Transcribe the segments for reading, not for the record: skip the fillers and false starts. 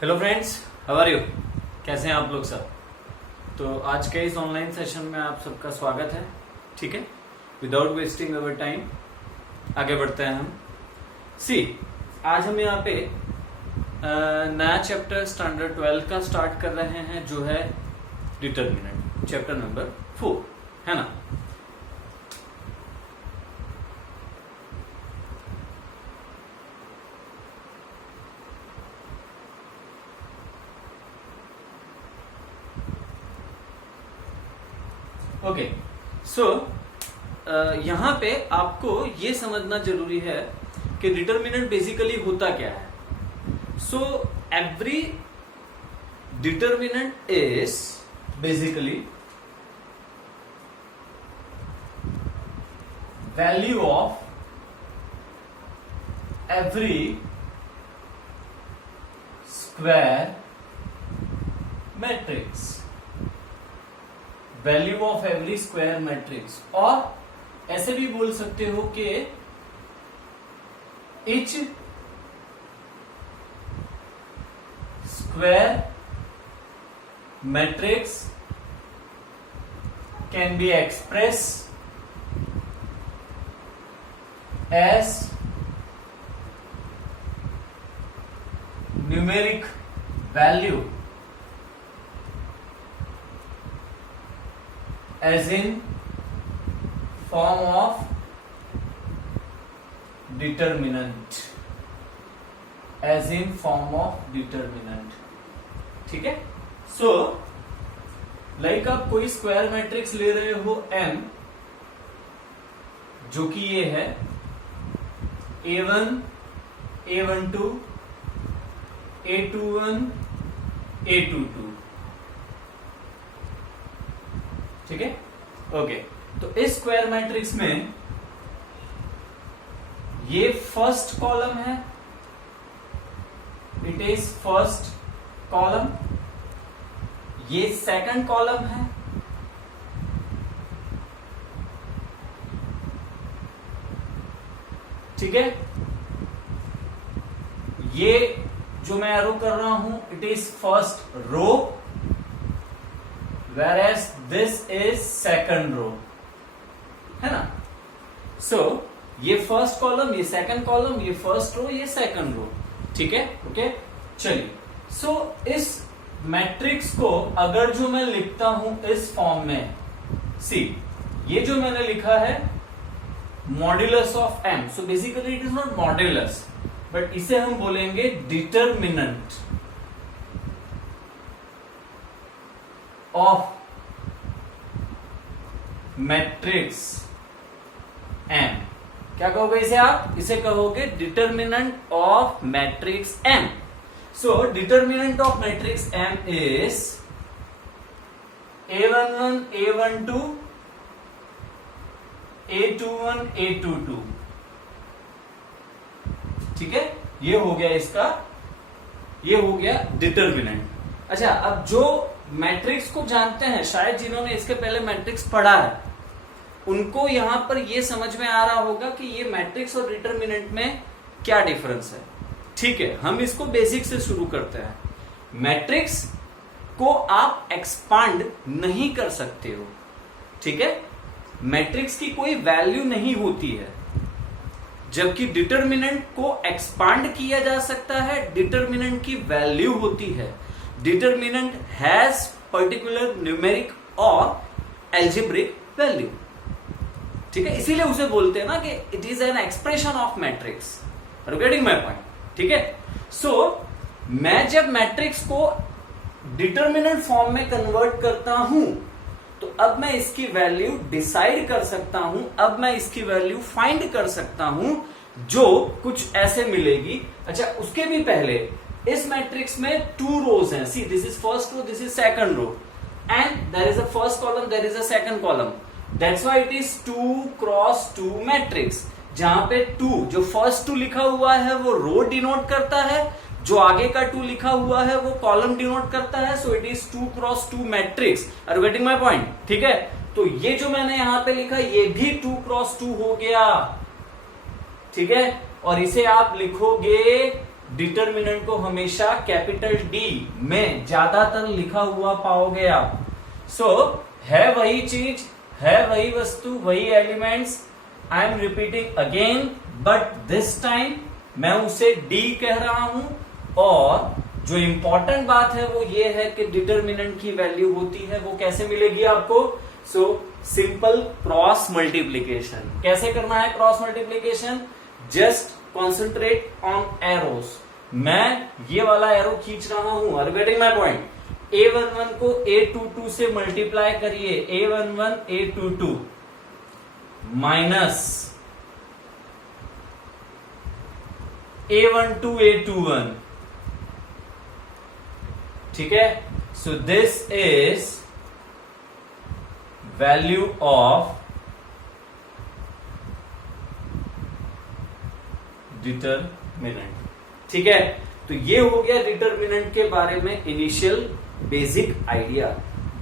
Hello friends, how are you. कैसे हैं आप लोग सब। तो आज के इस ऑनलाइन सेशन में आप सबका स्वागत है। ठीक है, विदाउट वेस्टिंग अवर टाइम आगे बढ़ते हैं हम। आज हम यहाँ पे नया चैप्टर स्टैंडर्ड 12 का स्टार्ट कर रहे हैं, जो है डिटरमिनेंट, चैप्टर नंबर 4, है ना। ओके, सो यहाँ पे आपको ये समझना जरूरी है कि डिटरमिनेंट बेसिकली होता क्या है। So every determinant is basically value of every square matrix, value of every square matrix. और ऐसे भी बोल सकते हो कि each square matrix can be express as numeric value as in form of determinant, as in form of determinant। ठीक है। So like आप कोई स्क्वायर मैट्रिक्स ले रहे हो m, जो कि ये है a1 a12 a21 a22। ठीक है, ओके। तो इस स्क्वायर मैट्रिक्स में ये फर्स्ट कॉलम है, इट इज फर्स्ट कॉलम। ये सेकंड कॉलम है, ठीक है। ये जो मैं एरो कर रहा हूं, it is first row, whereas this is second row, है ना। सो ये फर्स्ट कॉलम, ये सेकंड कॉलम, ये फर्स्ट रो, ये सेकंड रो। ठीक है, ओके। चलिए, सो इस मैट्रिक्स को अगर जो मैं लिखता हूं इस फॉर्म में, ये जो मैंने लिखा है modulus of m। So basically it is not modulus, but इसे हम बोलेंगे डिटरमिनेंट ऑफ मैट्रिक्स M। क्या कहोगे इसे आप? इसे कहोगे determinant of matrix M। So determinant of matrix M is a11 a12 a21 a22। ठीक है, ये हो गया इसका, ये हो गया डिटरमिनेंट। अच्छा, अब जो मैट्रिक्स को जानते हैं, शायद जिन्होंने इसके पहले मैट्रिक्स पढ़ा है, उनको यहां पर ये समझ में आ रहा होगा कि ये मैट्रिक्स और डिटरमिनेंट में क्या डिफरेंस है। ठीक है, हम इसको बेसिक से शुरू करते हैं। मैट्रिक्स को आप एक्सपांड नहीं कर सकते हो, ठीक है। मैट्रिक्स की कोई वैल्यू नहीं होती है, जबकि डिटरमिनेंट को एक्सपांड किया जा सकता है, डिटरमिनेंट की वैल्यू होती है। डिटरमिनेंट हैज पर्टिकुलर न्यूमेरिक और एल्जेब्रिक वैल्यू। ठीक है, इसीलिए उसे बोलते हैं ना कि it is an expression of matrix. Are you getting my point? ठीक है। सो मैं जब मैट्रिक्स को डिटरमिनेंट फॉर्म में कन्वर्ट करता हूं, तो अब मैं इसकी वैल्यू डिसाइड कर सकता हूं, अब मैं इसकी वैल्यू फाइंड कर सकता हूं, जो कुछ ऐसे मिलेगी। अच्छा, उसके भी पहले इस मैट्रिक्स में 2 रोज हैं। See, this is first row, this is second row, and there is a first column, there is a second column. That's why it is 2 cross 2 matrix, जहां पे 2, जो फर्स्ट 2 लिखा हुआ है वो रो डिनोट करता है, जो आगे का 2 लिखा हुआ है वो कॉलम डिनोट करता है। So it is 2 cross 2 matrix. Are you getting my point? ठीक है, तो ये जो मैंने यहां पे लिखा, ये भी 2 क्रॉस 2 हो गया। ठीक है, और इसे आप लिखोगे डिटर्मिनेंट को हमेशा कैपिटल डी में ज्यादातर लिखा हुआ पाओगे आप। सो है वही चीज, है वही वस्तु, वही elements, I am repeating again, but this time मैं उसे डी कह रहा हूं। और जो इंपॉर्टेंट बात है वो ये है कि डिटर्मिनेंट की वैल्यू होती है वो कैसे मिलेगी आपको? So simple cross multiplication. कैसे करना है cross multiplication? Just concentrate on arrows. मैं ये वाला एरो खींच रहा हूं, are getting my point? A11 को A22 से मल्टीप्लाई करिए, A11 A22 minus A12 A21, ठीक है। So this is value of determinant, ठीक है। तो ये हो गया डिटरमिनेंट के बारे में इनिशियल बेसिक आइडिया,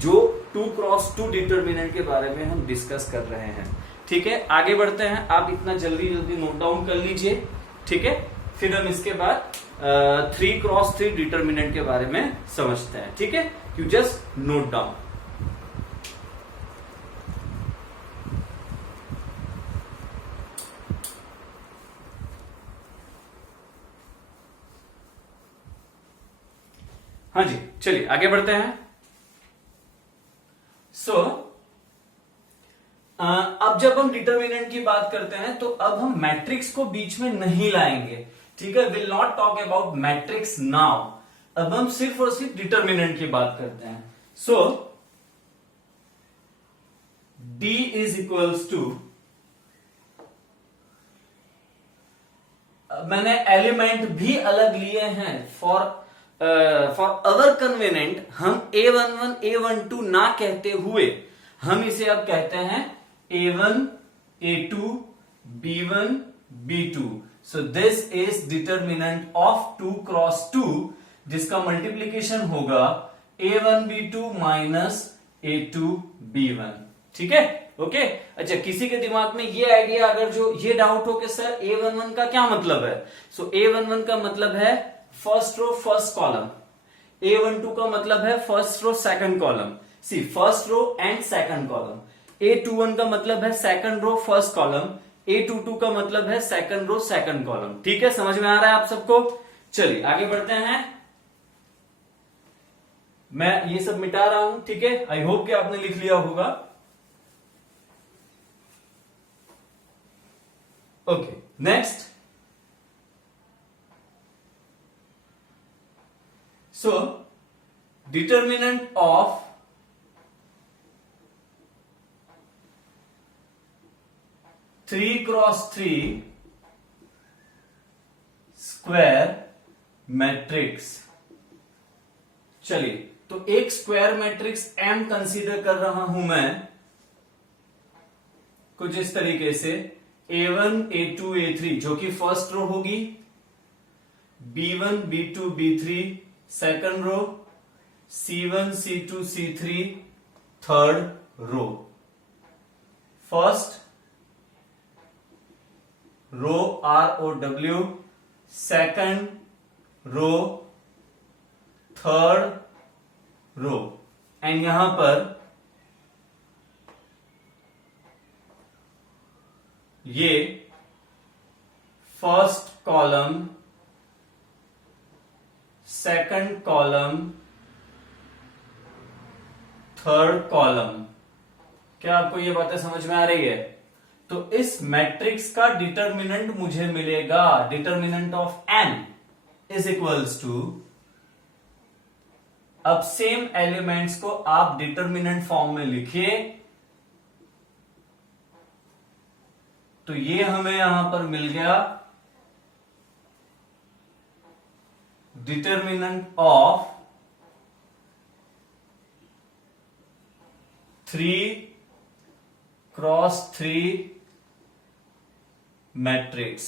जो 2 क्रॉस 2 डिटरमिनेंट के बारे में हम डिस्कस कर रहे हैं, ठीक है। आगे बढ़ते हैं, आप इतना जल्दी जल्दी नोट डाउन कर लीजिए, ठीक है। फिर हम इसके बाद 3 क्रॉस 3 डिटरमिनेंट के बारे में समझते हैं, ठीक है। You just note down. हाँ जी, चलिए आगे बढ़ते हैं। अब जब हम डिटरमिनेंट की बात करते हैं तो अब हम मैट्रिक्स को बीच में नहीं लाएंगे, ठीक है। Will not talk about matrix now. अब हम सिर्फ और सिर्फ डिटरमिनेंट की बात करते हैं। सो D इज इक्वल्स टू, मैंने एलिमेंट भी अलग लिए हैं फॉर अवर कन्वीनियंट। हम A11 A12 ना कहते हुए हम इसे अब कहते हैं A1 A2 B1 B2। So this is determinant of 2 cross 2, जिसका मल्टीप्लीकेशन होगा A1 B2 minus A2 B1, ठीक है। ओके, अच्छा, किसी के दिमाग में ये आइडिया अगर जो ये डाउट हो कि सर A11 का क्या मतलब है? सो A11 का मतलब है first row first column, A12 का मतलब है first row second column, see first row and second column. A21 का मतलब है second row first column, A22 का मतलब है सेकंड रो सेकंड कॉलम, ठीक है। समझ में आ रहा है आप सबको? चलिए आगे बढ़ते हैं। मैं ये सब मिटा रहा हूं, ठीक है। आई होप कि आपने लिख लिया होगा। Okay, next. So, determinant of 3 cross 3 square matrix. चलिए, तो एक स्क्वायर मैट्रिक्स M कंसीडर कर रहा हूं मैं कुछ इस तरीके से, A1 A2 A3 जो कि फर्स्ट रो होगी, B1 B2 B3 second row, C1 C2 C3 third row. First row ROW, second row, third row, and यहां पर ये first column, second column, third column. क्या आपको ये बातें समझ में आ रही है? तो इस मैट्रिक्स का डिटरमिनेंट मुझे मिलेगा, determinant of n is equals to, अब सेम एलिमेंट्स को आप डिटरमिनेंट फॉर्म में लिखिए, तो ये हमें यहां पर मिल गया डिटरमिनेंट ऑफ 3 क्रॉस 3 मैट्रिक्स,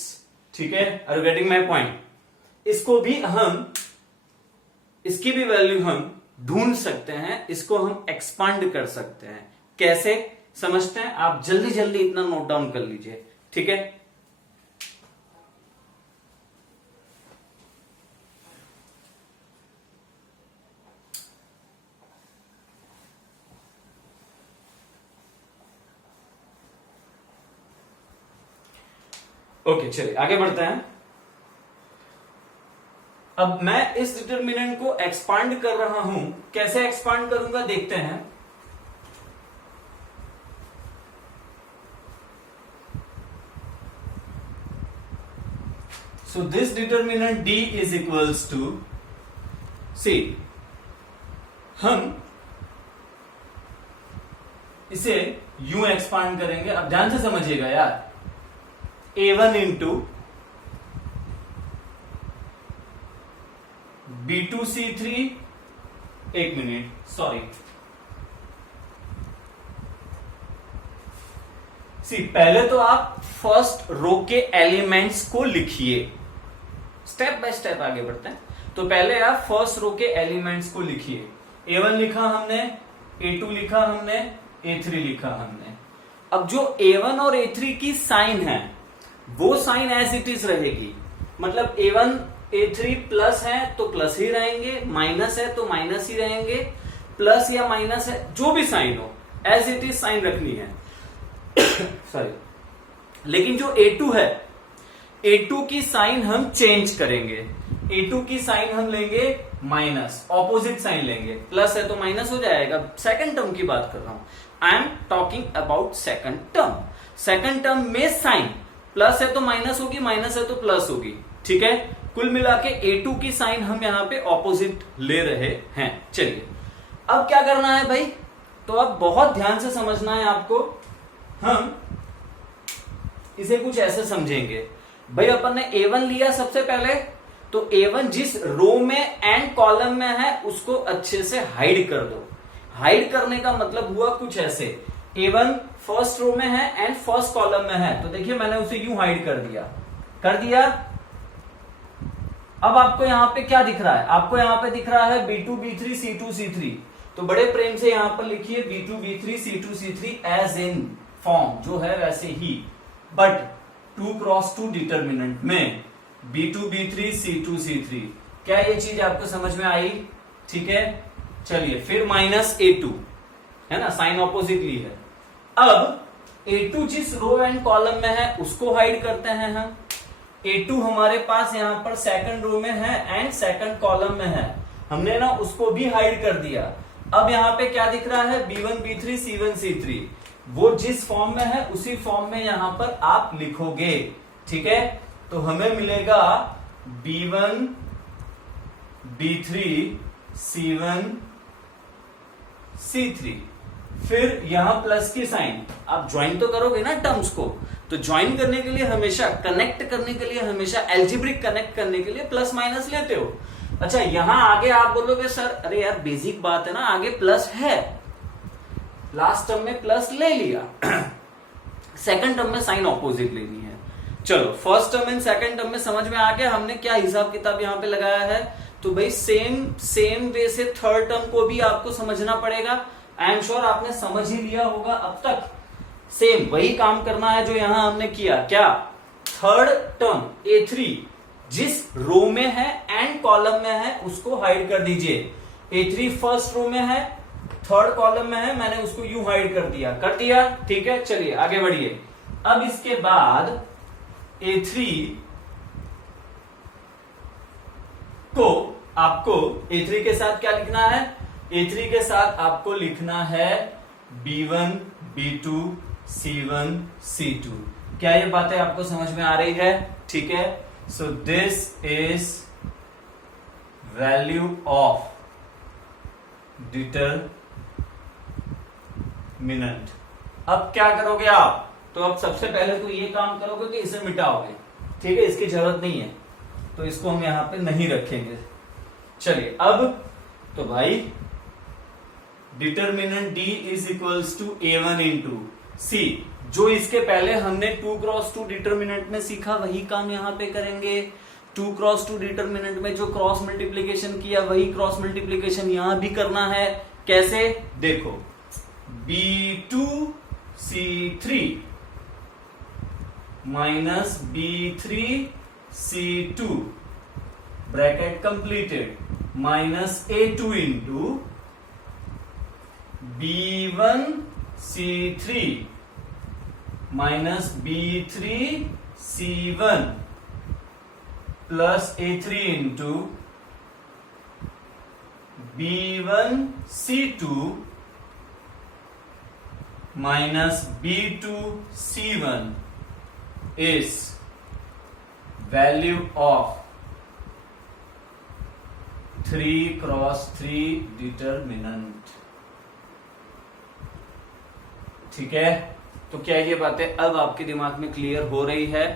ठीक है। Are you getting my point? इसको भी हम, इसकी भी वैल्यू हम ढूंढ सकते हैं, इसको हम एक्सपांड कर सकते हैं। कैसे समझते हैं? आप जल्दी जल्दी इतना नोट डाउन कर लीजिए, ठीक है। ओके, चलिए आगे बढ़ते हैं। अब मैं इस डिटरमिनेंट को एक्सपांड कर रहा हूं, कैसे एक्सपांड करूंगा देखते हैं। So this determinant d is equals to, see हम इसे यूं एक्सपांड करेंगे। अब ध्यान से समझिएगा यार, a1 इंटू B2C3, एक मिनट सॉरी, पहले तो आप फर्स्ट रो के एलिमेंट्स को लिखिए, स्टेप बाय स्टेप आगे बढ़ते हैं। तो पहले आप फर्स्ट रो के एलिमेंट्स को लिखिए। A1 लिखा हमने, A2 लिखा हमने, A3 लिखा हमने। अब जो A1 और A3 की साइन है वो साइन एज इट इज रहेगी, मतलब A1 A3 प्लस है तो प्लस ही रहेंगे, माइनस है तो माइनस ही रहेंगे, प्लस या माइनस है जो भी साइन हो एज इट इज साइन रखनी है। सॉरी, लेकिन जो A2 है, A2 की साइन हम चेंज करेंगे। A2 की साइन हम लेंगे माइनस, ऑपोजिट साइन लेंगे। प्लस है तो माइनस हो जाएगा, सेकंड टर्म की बात कर रहा हूं। I am talking about second term. Second term में साइन प्लस है तो माइनस होगी, माइनस है तो प्लस होगी, ठीक है। कुल मिला के A2 की साइन हम यहां पे ऑपोजिट ले रहे हैं। चलिए अब क्या करना है भाई, तो अब बहुत ध्यान से समझना है आपको। हम इसे कुछ ऐसे समझेंगे भाई, अपन ने A1 लिया सबसे पहले, तो A1 जिस रो में एंड कॉलम में है उसको अच्छे से हाइड कर दो। हाइड करने का मतलब हुआ कुछ ऐसे, A1 फर्स्ट रो में है एंड फर्स्ट कॉलम में है, तो देखिए मैंने उसे यूं हाइड कर दिया। अब आपको यहां पे क्या दिख रहा है, आपको यहां पे दिख रहा है B2 B3 C2 C3, तो बड़े प्रेम से यहां पर लिखिए B2 B3 C2 C3 as in form जो है वैसे ही, बट 2x2 डिटरमिनेंट में B2 B3 C2 C3। क्या ये चीज आपको समझ में आई? ठीक है, चलिए फिर माइनस A2 है ना, साइन ऑपोजिट ली है। अब A2 जिस रो एंड कॉलम में है उसको हाइड करते हैं हम। A2 हमारे पास यहां पर सेकंड रो में है एंड सेकंड कॉलम में है, हमने ना उसको भी हाइड कर दिया। अब यहां पे क्या दिख रहा है, B1 B3 C1 C3, वो जिस फॉर्म में है उसी फॉर्म में यहां पर आप लिखोगे, ठीक है। तो हमें मिलेगा B1 B3 C1 C3, फिर यहां प्लस की साइन, आप ज्वाइन तो करोगे ना टर्म्स को, तो ज्वाइन करने के लिए हमेशा, कनेक्ट करने के लिए हमेशा, एल्जेब्रिक कनेक्ट करने के लिए प्लस माइनस लेते हो। अच्छा यहां आगे आप बोलोगे सर अरे यार बेसिक बात है ना, आगे प्लस है, लास्ट टर्म में प्लस ले लिया, सेकंड टर्म में साइन ऑपोजिट लेनी है। चलो first term and second term में समझ में आ गया हमने क्या हिसाब किताब यहां पे लगाया है। तो भाई सेम वे से थर्ड टर्म को भी आपको समझना पड़ेगा। आई एम श्योर आपने समझ ही लिया होगा अब तक, सेम वही काम करना है जो यहां हमने किया। क्या, थर्ड टर्म A3 जिस रो में है एंड कॉलम में है उसको हाइड कर दीजिए। A3 फर्स्ट रो में है, थर्ड कॉलम में है, मैंने उसको यूं हाइड कर दिया, ठीक है। चलिए आगे बढ़िए। अब इसके बाद A3 को आपको A3 के साथ क्या लिखना है, A3 के साथ आपको लिखना है B1 B2 C1 C2। क्या ये बातें आपको समझ में आ रही है? ठीक है, so this is value of determinant. अब क्या करोगे आप, तो अब सबसे पहले तो ये काम करोगे कि इसे मिटाओगे, ठीक है, इसकी जरूरत नहीं है, तो इसको हम यहां पे नहीं रखेंगे। चलिए अब तो भाई determinant D is equals to A1 into C, जो इसके पहले हमने 2x2 डिटरमिनेंट में सीखा वही काम यहां पे करेंगे। 2x2 डिटरमिनेंट में जो क्रॉस मल्टीप्लीकेशन किया वही क्रॉस मल्टीप्लीकेशन यहां भी करना है। कैसे, देखो B2 C3 minus B3 C2 bracket completed minus A2 into B1 C3 minus B3 C1 plus A3 into B1 C2 minus B2 C1 is value of 3x3 determinant. ठीक है, तो क्या ये बातें अब आपके दिमाग में क्लियर हो रही है?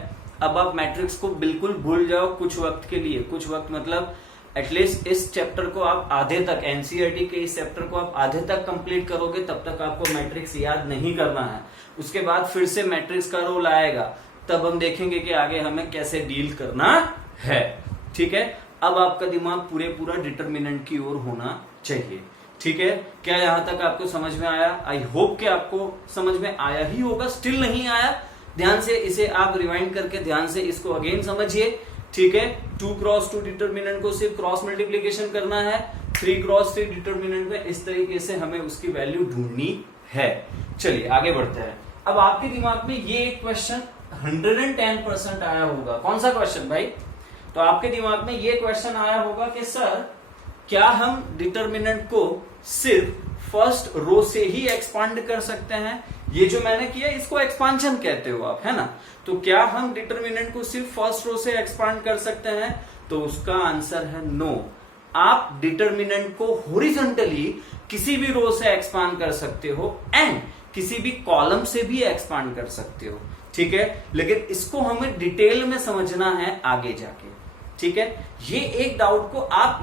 अब आप मैट्रिक्स को बिल्कुल भूल जाओ कुछ वक्त के लिए। कुछ वक्त मतलब एटलीस्ट इस चैप्टर को आप आधे तक, एनसीईआरटी के इस चैप्टर को आप आधे तक कंप्लीट करोगे, तब तक आपको मैट्रिक्स याद नहीं करना है। उसके बाद फिर से मैट्रिक्स का रोल आएगा, तब हम देखेंगे कि आगे हमें कैसे डील करना है। ठीक है, अब आपका दिमाग पूरा डिटरमिनेंट की ओर होना चाहिए। ठीक है, क्या यहां तक आपको समझ में आया? आई होप कि आपको समझ में आया ही होगा। स्टिल नहीं आया, ध्यान से इसे आप रिवाइंड करके ध्यान से इसको अगेन समझिए। ठीक है, 2x2 डिटरमिनेंट को सिर्फ क्रॉस मल्टीप्लीकेशन करना है। 3x3 डिटरमिनेंट में इस तरीके से हमें उसकी वैल्यू ढूंढनी है। चलिए आगे बढ़ते हैं। अब आपके दिमाग में ये एक क्वेश्चन 110% आया होगा। कौन सा क्वेश्चन भाई? तो आपके दिमाग में ये क्वेश्चन आया होगा कि सर क्या हम डिटरमिनेंट को सिर्फ फर्स्ट रो से ही एक्सपांड कर सकते हैं? ये जो मैंने किया इसको एक्सपांशन कहते हो आप, है ना? तो क्या हम डिटरमिनेंट को सिर्फ फर्स्ट रो से एक्सपांड कर सकते हैं? तो उसका आंसर है नो। आप डिटरमिनेंट को हॉरिजॉन्टली किसी भी रो से एक्सपांड कर सकते हो एंड किसी भी कॉलम से भी एक्सपांड कर सकते हो। ठीक है, लेकिन इसको हमें डिटेल में समझना है आगे जाके। ठीक है, ये एक डाउट को आप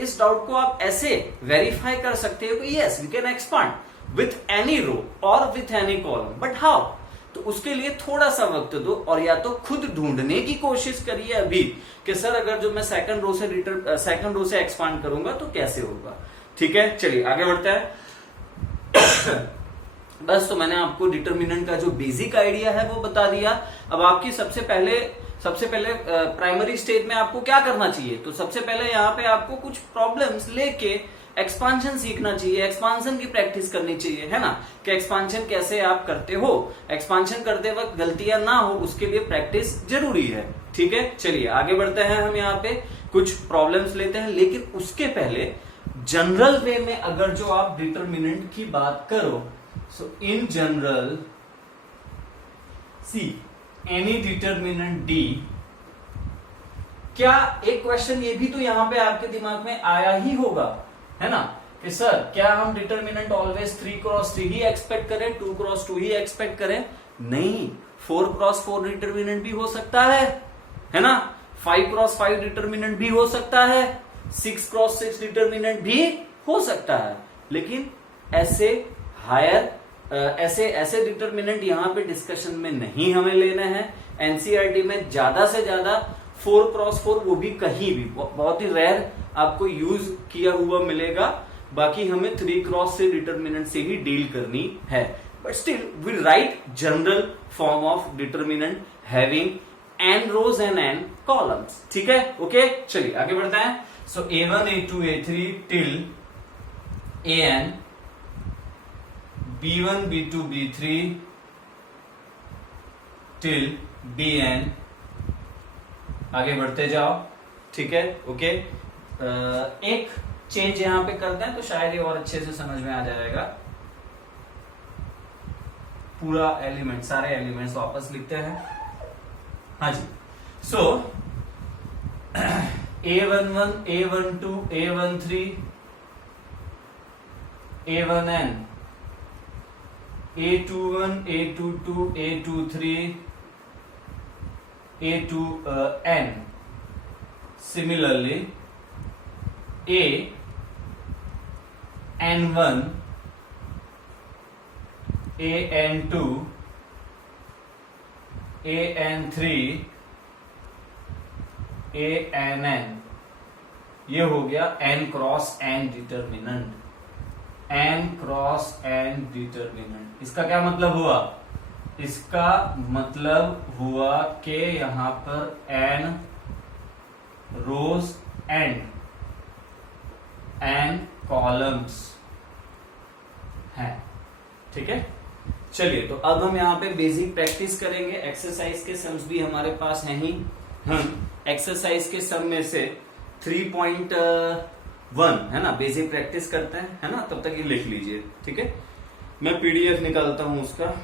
इस डाउट को आप ऐसे वेरीफाई कर सकते हो कि yes we can expand with any row और with any column, but how? तो उसके लिए थोड़ा सा वक्त दो और या तो खुद ढूंढने की कोशिश करिए अभी कि सर अगर जो मैं सेकंड रो से एक्सपांड करूंगा तो कैसे होगा। ठीक है, चलिए आगे बढ़ते हैं। बस, तो मैंने आपको डिटरमिनेंट का जो बेसिक आइडिया है वो बता दिया। अब आपकी सबसे पहले प्राइमरी स्टेज में आपको क्या करना चाहिए? तो सबसे पहले यहाँ पे आपको कुछ प्रॉब्लम्स लेके एक्सपांशन सीखना चाहिए, एक्सपांशन की प्रैक्टिस करनी चाहिए, है ना? कि एक्सपांशन कैसे आप करते हो, एक्सपांशन करते वक्त गलतियां ना हो, उसके लिए प्रैक्टिस जरूरी है। ठीक है, चलिए आगे बढ़ते हैं। हम यहाँ पे कुछ प्रॉब्लम्स लेते हैं, लेकिन उसके पहले जनरल वे में अगर जो आप डिटरमिनेंट की बात करो, so in general see any determinant D. क्या एक क्वेश्चन ये भी तो यहां पे आपके दिमाग में आया ही होगा, है ना? कि सर क्या हम डिटरमिनेंट ऑलवेज 3x3 ही एक्सपेक्ट करें, 2x2 ही एक्सपेक्ट करें? नहीं, 4x4 डिटरमिनेंट भी हो सकता है ना? 5x5 डिटरमिनेंट भी हो सकता है, 6x6 डिटरमिनेंट भी हो सकता है। लेकिन ऐसे डिटरमिनेंट यहां पे डिस्कशन में नहीं हमें लेने हैं। एनसीईआरटी में ज्यादा से ज्यादा 4x4, वो भी कहीं भी बहुत ही रेयर आपको यूज किया हुआ मिलेगा। बाकी हमें 3x6 डिटरमिनेंट से ही डील करनी है। But still we write general form of determinant having n rows and n columns. ठीक है, ओके, चलिए आगे बढ़ते हैं। So A1 A2 A3 till AN, B1 B2 B3 till BN। आगे बढ़ते जाओ। ठीक है, ओके। एक चेंज यहां पे करते हैं तो शायद ये और अच्छे से समझ में आ जाएगा। पूरा एलिमेंट, सारे एलिमेंट्स वापस लिखते हैं। हाँ जी, सो A11 A12 A13 A1n A21 A22 A23 A2n। Similarly, AN1 AN2 AN3 ANN। ये हो गया n cross n determinant, n cross n determinant. इसका क्या मतलब हुआ? इसका मतलब हुआ कि यहां पर n rows and n columns हैं। ठीक है, चलिए, तो अब हम यहाँ पे बेसिक प्रैक्टिस करेंगे। एक्सरसाइज के सम्स भी हमारे पास हैं ही। हम एक्सरसाइज के सम में से 3.1 है ना बेसिक प्रैक्टिस करते हैं, है ना। तब तक ये लिख लीजिए, ठीक है। मैं पीडीएफ निकालता हूं उसका।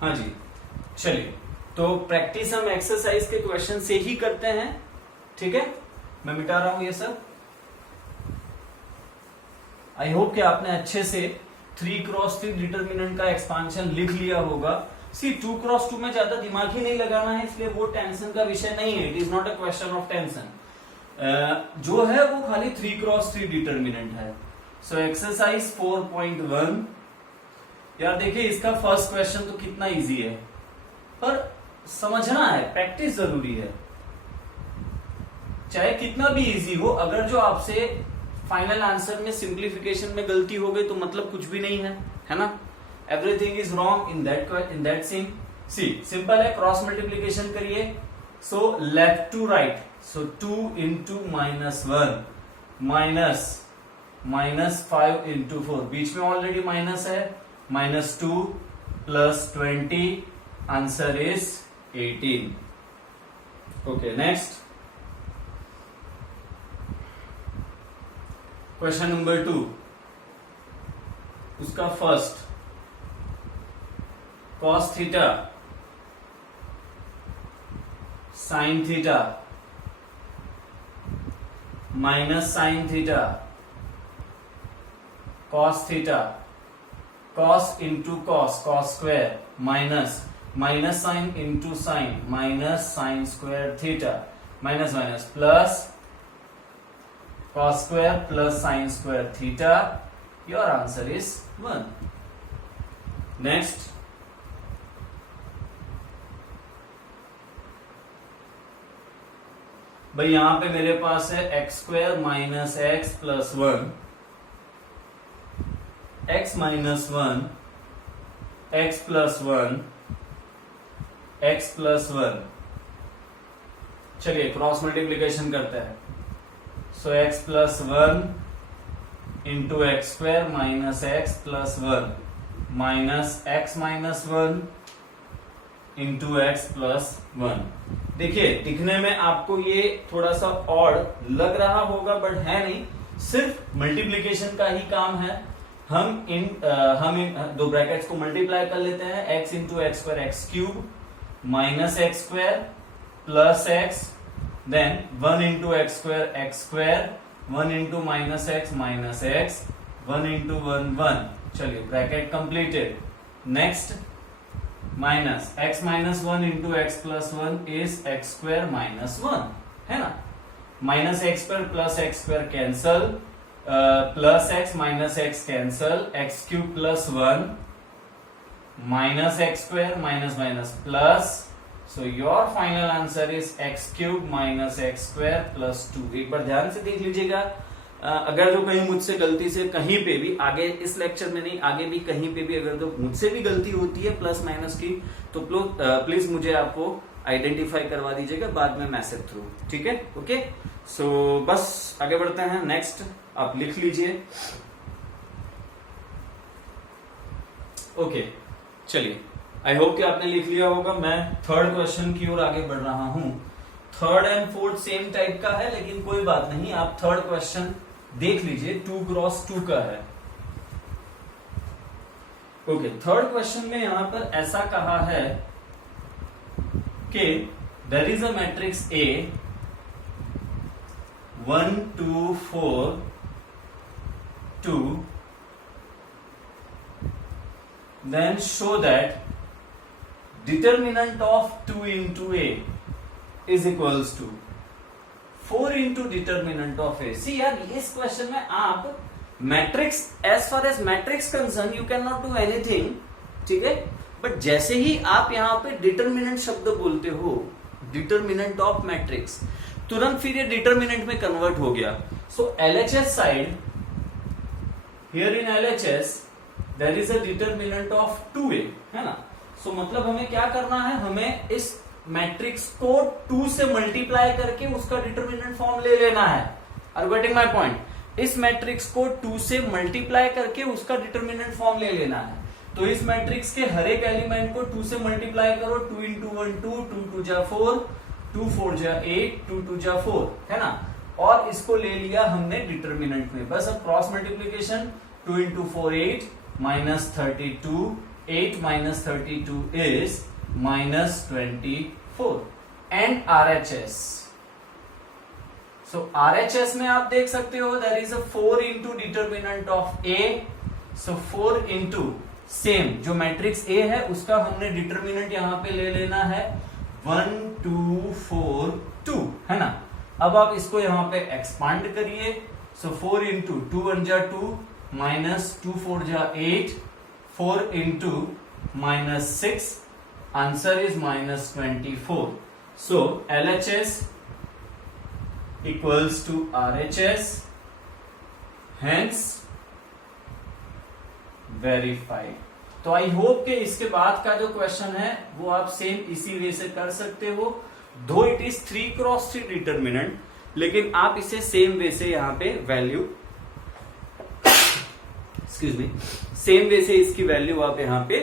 हाँ जी, चलिए, तो प्रैक्टिस हम एक्सरसाइज के क्वेश्चन से ही करते हैं, ठीक है। मैं मिटा रहा हूं ये सब। आई होप कि आपने अच्छे से 3x3 डिटर्मिनेंट का एक्सपांशन लिख लिया होगा। सी 2x2 में ज्यादा दिमाग ही नहीं लगाना है, इसलिए वो टेंशन का विषय नहीं है। It is not a question of tension. जो है वो खाली 3x3 डिटर्मिनेंट है। So exercise 4.1। यार देखिए, इसका फर्स्ट क्वेश्चन तो कितना इजी है, पर समझना है, प्रैक्टिस जरूरी है। चाहे कितना भी इजी हो, अगर जो आपसे फाइनल आंसर में सिंप्लीफिकेशन में गलती हो गई तो मतलब कुछ भी नहीं है ना। Everything is wrong in that scene. See simple है, क्रॉस मल्टीप्लीकेशन करिए। So left to right, so 2 into -1 -5 into 4, बीच में ऑलरेडी माइनस है, -2 + 20, answer is 18। Okay, next question number 2, उसका first, cos theta sin theta minus sin theta cos theta, cos into cos square, minus sine into sine, minus sine square theta, minus plus cos square plus sign square theta. Your answer is 1। Next, भाई यहां पे मेरे पास है x² minus x plus 1, x minus 1, x plus 1, x plus 1। चलिए cross multiplication करते हैं। सो x plus 1 into x² minus x plus 1 minus x minus 1 into x plus 1। देखिए, दिखने में आपको ये थोड़ा सा ऑड लग रहा होगा, बट है नहीं, सिर्फ मल्टीप्लीकेशन का ही काम है। हम इन दो ब्रैकेट्स को मल्टीप्लाई कर लेते हैं। x into x² x³ minus x² plus x, then 1 into x² x², 1 into minus x minus x, 1 into 1 1। चलिए bracket completed. Next, minus x minus 1 into x plus 1 is x² minus 1, है ना। Minus x² plus x² cancel, plus x minus x cancel, x³ plus 1 minus x² minus minus plus. So your final answer is x³ minus x² plus 2। एक बार ध्यान से देख लीजिएगा। अगर जो कहीं मुझसे गलती से कहीं पे भी, आगे इस लेक्चर में नहीं, आगे भी कहीं पे भी अगर जो मुझसे भी गलती होती है प्लस माइनस की, तो प्लीज मुझे आपको आइडेंटिफाई करवा दीजिएगा बाद में मैसेज थ्रू, ठीक है। ओके, सो बस आगे बढ़ते हैं। नेक्स्ट आप लिख लीजिए। ओके, चलिए, आई होप कि आपने लिख लिया होगा। मैं थर्ड क्वेश्चन की ओर आगे बढ़ रहा हूं। Third and fourth same type का है, लेकिन कोई बात नहीं, आप थर्ड क्वेश्चन देख लीजिए, 2x2 का है। ओके, थर्ड क्वेश्चन में यहां पर ऐसा कहा है कि there is a matrix A 1 2 4 2, then show that determinant of 2 into A is equals to 4 into determinant of A। See यार, इस क्वेश्चन में आप matrix, as far as matrix concern, you can not do anything, ठीक है। But जैसे ही आप यहाँ पे डिटर्मिनेंट शब्द बोलते हो, डिटर्मिनेंट ऑफ मैट्रिक्स, तुरंत फिर ये डिटर्मिनेंट में कन्वर्ट हो गया। So LHS side, here in LHS there is a determinant of 2a, है ना। सो मतलब हमें क्या करना है, हमें इस मैट्रिक्स को 2 से मल्टीप्लाई करके उसका डिटर्मिनेंट फॉर्म ले लेना है। Are you getting my point? इस मैट्रिक्स को 2 से मल्टीप्लाई करके उसका डिटर्मिनेंट फॉर्म ले लेना है। तो इस मैट्रिक्स के हर एक एलिमेंट को 2 से मल्टीप्लाई करो, 2 इंटू 1 2, 2 2 जा 4, 2 4 जा 8, 2 2 जा 4, है ना। और इसको ले लिया हमने डिटर्मिनेंट में। बस अब cross multiplication, 2 into 4 8 minus 32, 8 minus 32 is minus 24 and RHS। So RHS में आप देख सकते हो there is a 4 into determinant of A। So 4 into same जो मैट्रिक्स A है उसका हमने डिटर्मिनेंट यहां पे ले लेना है 1 2 4 2, है ना। अब आप इसको यहां पे एक्सपांड करिए। सो 4 इंटू 2 1 जा 2 माइनस 2 4 जा 8, 4 into minus 6, answer is minus 24। So LHS equals to RHS, hence verified. तो आई होप कि इसके बाद का जो क्वेश्चन है वो आप सेम इसी वे से कर सकते हो। दो इट इज 3 क्रॉस 3 डिटर्मिनेंट, लेकिन आप इसे सेम वे से यहाँ पे value excuse me same way से इसकी वैल्यू आप यहाँ पे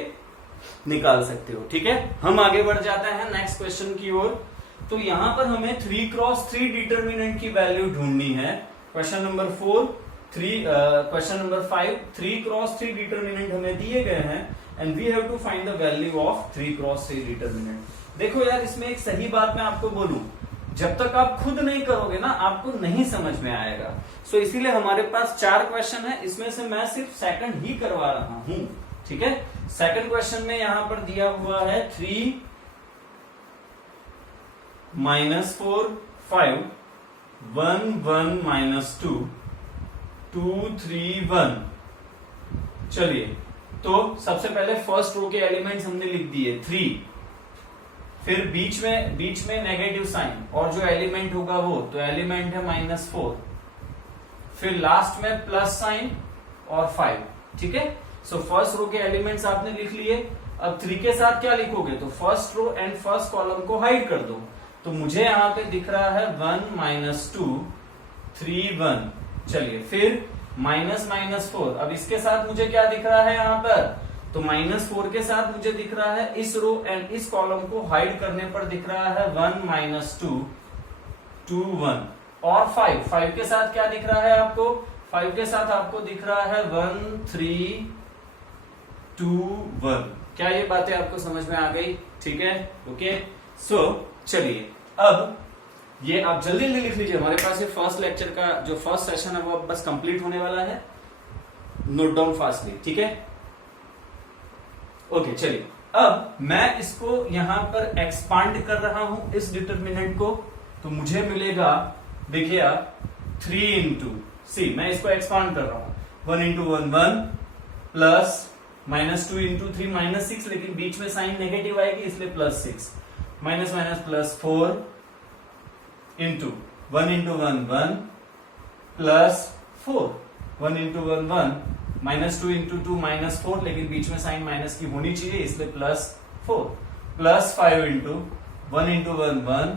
निकाल सकते हो। ठीक है, हम आगे बढ़ जाते हैं नेक्स्ट क्वेश्चन की ओर। तो यहां पर हमें 3 क्रॉस 3 डिटर्मिनेंट की वैल्यू ढूंढनी है। क्वेश्चन नंबर 5 3 क्रॉस 3 डिटर्मिनेंट हमें दिए गए हैं and we have to find the value of 3 cross 3 determinant. देखो यार, इसमें एक सही बात मैं आपको बोलूं, जब तक आप खुद नहीं करोगे ना आपको नहीं समझ में आएगा। सो इसीलिए हमारे पास 4 क्वेश्चन है, इसमें से मैं सिर्फ सेकंड ही करवा रहा हूं। ठीक है, सेकंड क्वेश्चन में यहां पर दिया हुआ है 3 माइनस 4 5 1 1 माइनस 2 2 3 1। चलिए, तो सबसे पहले फर्स्ट रो के एलिमेंट्स हमने लिख दिए 3, फिर बीच में नेगेटिव साइन और जो एलिमेंट होगा वो तो एलिमेंट है -4, फिर लास्ट में प्लस साइन और 5। ठीक है, सो फर्स्ट रो के एलिमेंट्स आपने लिख लिए। अब 3 के साथ क्या लिखोगे, तो first row and first column को हाइड कर दो। तो मुझे यहां पे दिख रहा है 1 -2 3 1। चलिए, फिर -4। अब इसके साथ मुझे क्या दिख रहा है यहाँ पर, तो -4 के साथ मुझे दिख रहा है इस रो एंड इस कॉलम को हाइड करने पर दिख रहा है 1 -2 2 1 और 5 के साथ क्या दिख रहा है आपको, 5 के साथ आपको दिख रहा है 1 3 2 1। क्या ये बातें आपको समझ में आ गई? ठीक है, ओके। सो चलिए, अब ये आप जल्दी जल्दी लिख लीजिए। हमारे पास ये फर्स्ट लेक्चर का जो फर्स्ट सेशन है वो अब बस कंप्लीट होने वाला है। नोट डाउन फास्टली, ठीक है, ओके। चलिए, अब मैं इसको यहां पर एक्सपांड कर रहा हूं इस डिटर्मिनेंट को, तो मुझे मिलेगा, देखिए आप, 3 इंटू सी, मैं इसको एक्सपांड कर रहा हूं 1 इंटू 1 1 प्लस -2 इंटू 3 -6, लेकिन बीच में साइन नेगेटिव आएगी इसलिए +6 minus plus 4 into 1 into 1 1 plus 4 1 into 1 1 -2 into 2 -4, लेकिन बीच में साइन माइनस की होनी चाहिए इसलिए +4 प्लस 5 इंटू 1 इंटू 1 1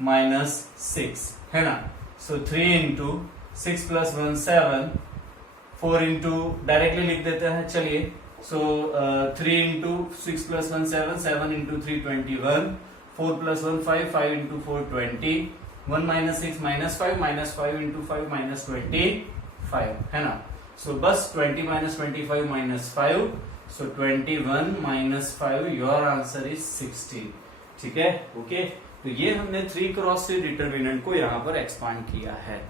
-6, है ना। सो 3 इंटू 6 प्लस 1 7, 4 इंटू डायरेक्टली लिख देते हैं। चलिए, सो 3 into 6 plus 1 7, 7 into 3 21, 4 plus 1 5, 5 into 4 20, 1 -6 -5, -5 into 5 -25, है ना। सो बस 20 -25 -5, सो 21 -5, योर आंसर इज 16। ठीक है, ओके। तो ये हमने 3 क्रॉस 3 डिटर्मिनेंट को यहां पर एक्सपांड किया है।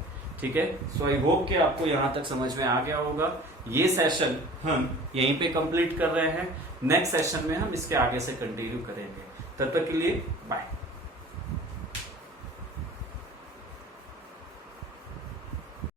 ठीक है, सो आई होप कि आपको यहां तक समझ में आ गया होगा। ये सेशन हम यहीं पे कंप्लीट कर रहे हैं। नेक्स्ट सेशन में हम इसके आगे से कंटिन्यू करेंगे। तब तक के लिए बाय।